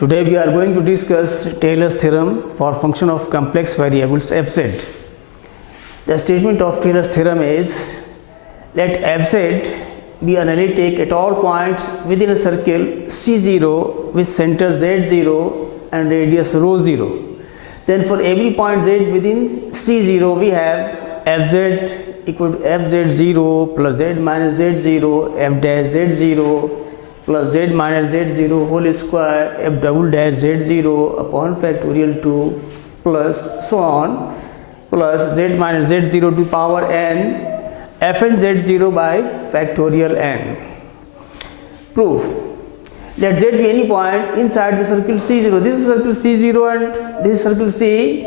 Today we are going to discuss Taylor's theorem for function of complex variables fz. The statement of Taylor's theorem is, let fz be analytic at all points within a circle C0 with center Z0 and radius rho 0. Then for every point z within C0 we have fz equal to fz0 plus z minus z0 f dash z0 plus z minus z0 whole square f double dash z0 upon factorial 2 plus so on plus z minus z0 to power n fn z0 by factorial n. Proof. Let z be any point inside the circle C0. This is circle C0 and this is circle C.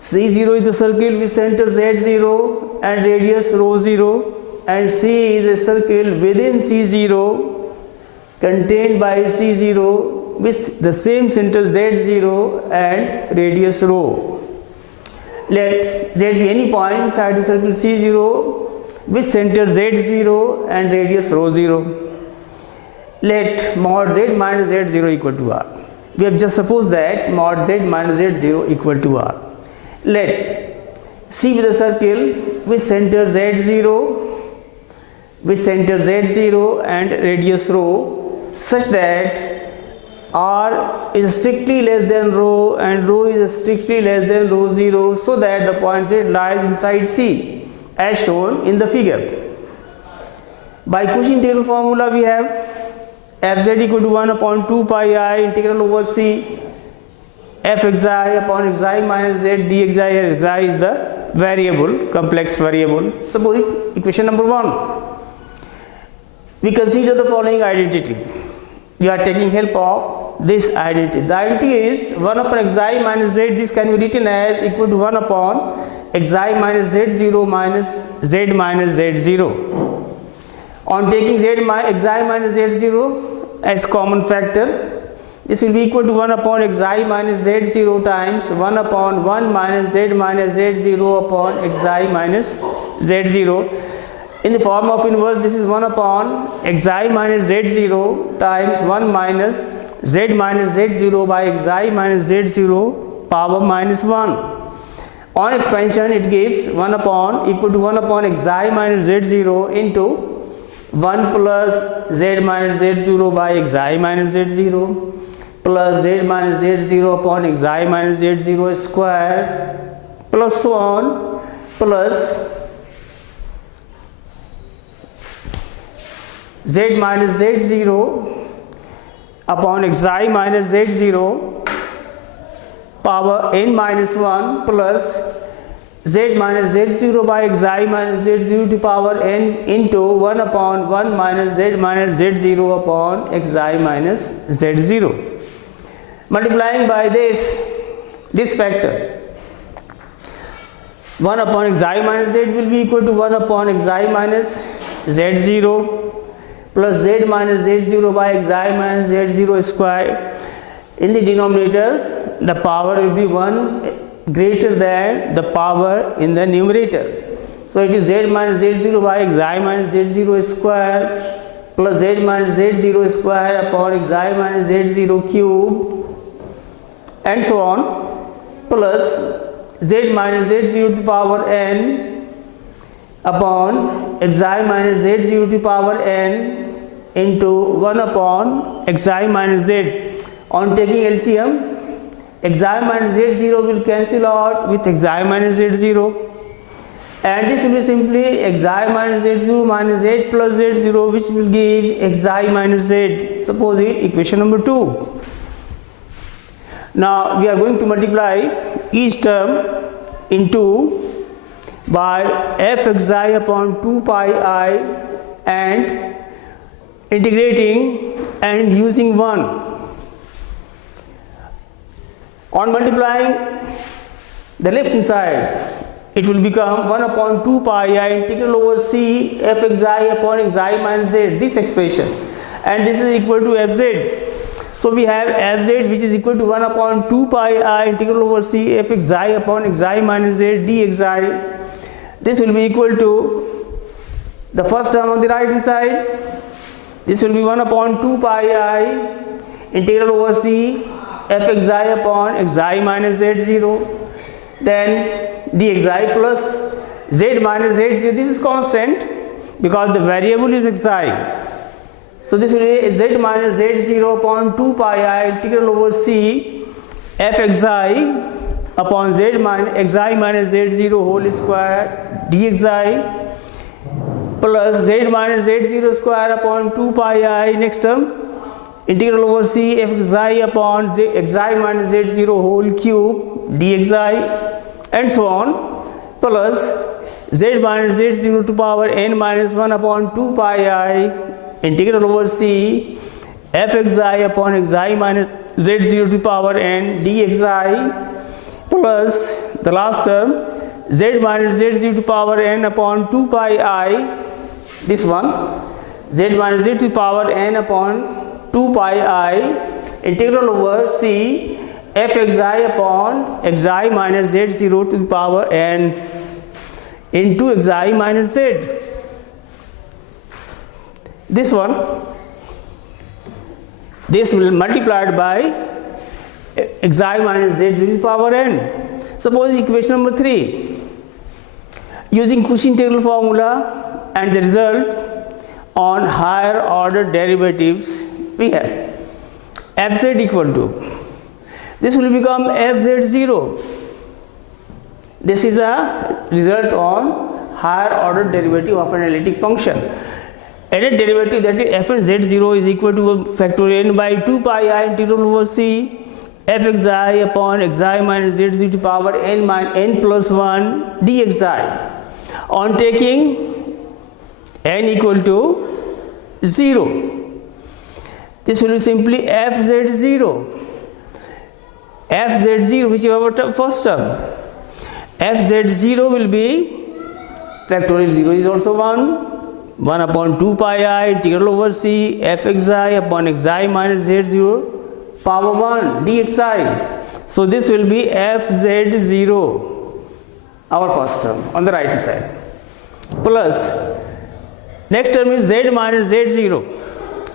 C0 is the circle with center Z0 and radius rho 0, and C is a circle within C0 contained by C0 with the same center Z0 and radius rho. Let Z be any point inside the circle C0 with center Z0 and radius rho 0. Let mod Z minus Z0 equal to R. We have just supposed that mod Z minus Z0 equal to R. Let C with a circle with center Z0 and radius rho such that R is strictly less than rho and rho is strictly less than rho 0, so that the point Z lies inside C as shown in the figure. By Cauchy-Taylor formula we have fz equal to 1 upon 2 pi I integral over C f xi upon xi minus z dxi, here xi is the variable, complex variable. Suppose equation number 1. We consider the following identity. We are taking help of this identity. The identity is 1 upon xi minus z. This can be written as equal to 1 upon xi minus z0 minus z minus z0. On taking xi minus z0 as common factor, this will be equal to 1 upon xi minus z0 times 1 upon 1 minus z minus z0 upon xi minus z0. In the form of inverse, this is 1 upon xi minus z0 times 1 minus z minus z0 by xi minus z0 power minus 1. On expansion, it gives 1 upon equal to 1 upon xi minus z0 into 1 plus z minus z0 by xi minus z0 plus z minus z0 upon xi minus z0 square plus so on plus z minus z0 upon xi minus z0 power n minus 1 plus z minus z0 by xi minus z0 to power n into 1 upon 1 minus z minus z0 upon xi minus z0. Multiplying by this factor, 1 upon xi minus z will be equal to 1 upon xi minus z0 plus z minus z0 by xi minus z0 square. In the denominator, the power will be 1 greater than the power in the numerator. So it is z minus z0 by xi minus z0 square plus z minus z0 square upon xi minus z0 cube and so on plus z minus z0 to power n upon xi minus z0 to power n into 1 upon xi minus z. On taking LCM, xi minus z0 will cancel out with xi minus z0, and this will be simply xi minus z0 minus z plus z0, which will give xi minus z. Suppose it equation number 2. Now we are going to multiply each term into by f xi upon 2 pi I and integrating and using 1. On multiplying the left hand side, it will become 1 upon 2 pi I integral over C f xi upon xi minus z, this expression, and this is equal to fz. So we have fz which is equal to 1 upon 2 pi I integral over C f xi upon xi minus z dxi. This will be equal to the first term on the right hand side. This will be 1 upon 2 pi I integral over c f(x I) upon x I minus z0, then dx I plus z minus z0. This is constant because the variable is x I. So this will be z minus z0 upon 2 pi I integral over c f(x I) upon z minus x I minus z0 whole square dx I plus z minus z0 square upon 2 pi I. Next term, integral over c f(x I) upon x I minus z0 whole cube dx I, and so on, plus z minus z0 to power n minus 1 upon 2 pi I integral over c f(x I) upon x I minus z0 to power n dx I, plus the last term z minus z0 to power n upon 2 pi I, this one, z minus z to the power n upon 2 pi I integral over c f(x I) upon x I minus z0 to the power n into x I minus z. This one, this will multiplied by x I minus z to the power n. Suppose equation number 3, using Cauchy integral formula and the result on higher order derivatives, we have fz equal to, this will become fz0. This is the result on higher order derivative of an analytic function. Any derivative, that is fn z0 is equal to factorial n by 2 pi I integral over c f(x I) upon x I minus z0 to power n plus 1 dx I. On taking n equal to 0, this will be simply fz0, which is our first term. fz0 will be factorial 0 is also 1 upon 2 pi I integral over c f(x I) upon x I minus z0 power 1 dx I. So this will be fz0, our first term on the right hand side, plus next term is z minus z0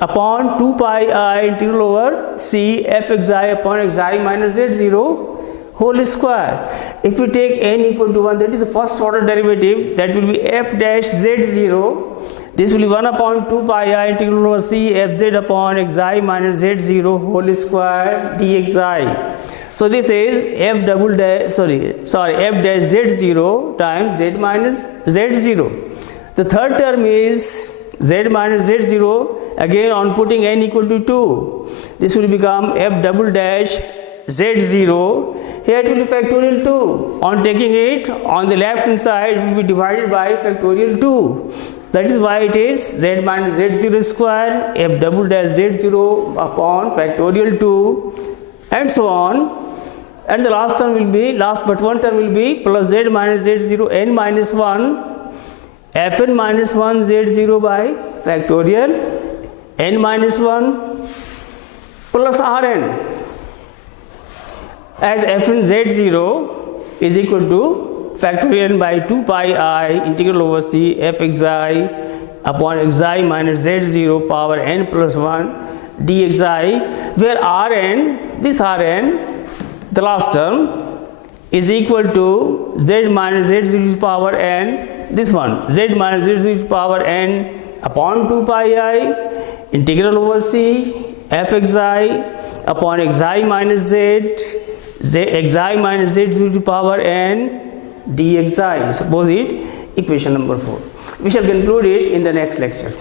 upon 2 pi I integral over c f(x I) upon x I minus z0 whole square. If we take n equal to 1, that is the first order derivative, that will be f dash z0. This will be 1 upon 2 pi I integral over c fz upon x I minus z0 whole square dx I. So this is f dash z0 times z minus z0. The third term is z minus z0, again on putting n equal to 2, this will become f double dash z0. Here it will be factorial 2. On taking it on the left hand side, it will be divided by factorial 2. So that is why it is z minus z0 square f double dash z0 upon factorial 2, and so on. And the last term will be, last but one term will be plus z minus z0 n minus 1 fn minus 1 z0 by factorial n minus 1 plus rn, as fn z0 is equal to factorial n by 2 pi I integral over c f(x I) upon x I minus z0 power n plus 1 dx I, where rn, this rn, the last term, is equal to z minus z0 to power n, this one, z minus z0 to power n upon 2 pi I integral over c f(x I) upon x I minus z x I minus z0 to power n dx I. Suppose it equation number 4. We shall conclude it in the next lecture.